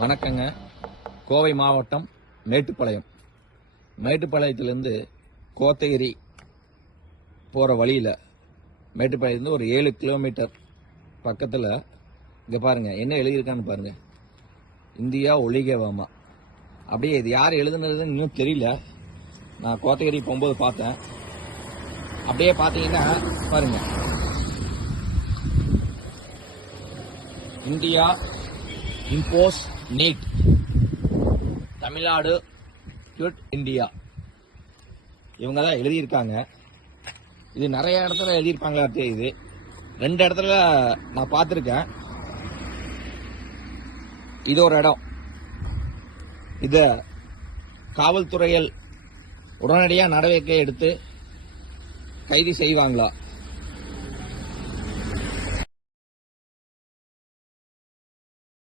வணக்கங்க. கோவை மாவட்டம் மேட்டுப்பாளையம். மேட்டுப்பாளையத்திலேருந்து கோத்தகிரி போகிற வழியில் மேட்டுப்பாளையத்துலேருந்து ஒரு 7 கிலோமீட்டர் பக்கத்தில் இங்கே பாருங்கள் என்ன எழுதியிருக்கான்னு பாருங்கள். இந்தியா ஒழிகவாமா. அப்படியே இது யார் எழுதுனதுன்னு இன்னும் தெரியல. நான் கோத்தகிரி போகும்போது பார்த்தேன். அப்படியே பார்த்தீங்கன்னா பாருங்கள், India impose NEET, Tamil Nadu quit India. இவங்க தான் எழுதியிருக்காங்க. இது நிறைய இடத்துல எழுதியிருப்பாங்களா தெரியுது. 2 இடத்துல நான் பார்த்துருக்கேன். இது ஒரு இடம். இத காவல்துறையில் உடனடியாக நடவடிக்கை எடுத்து கைது செய்வாங்களா?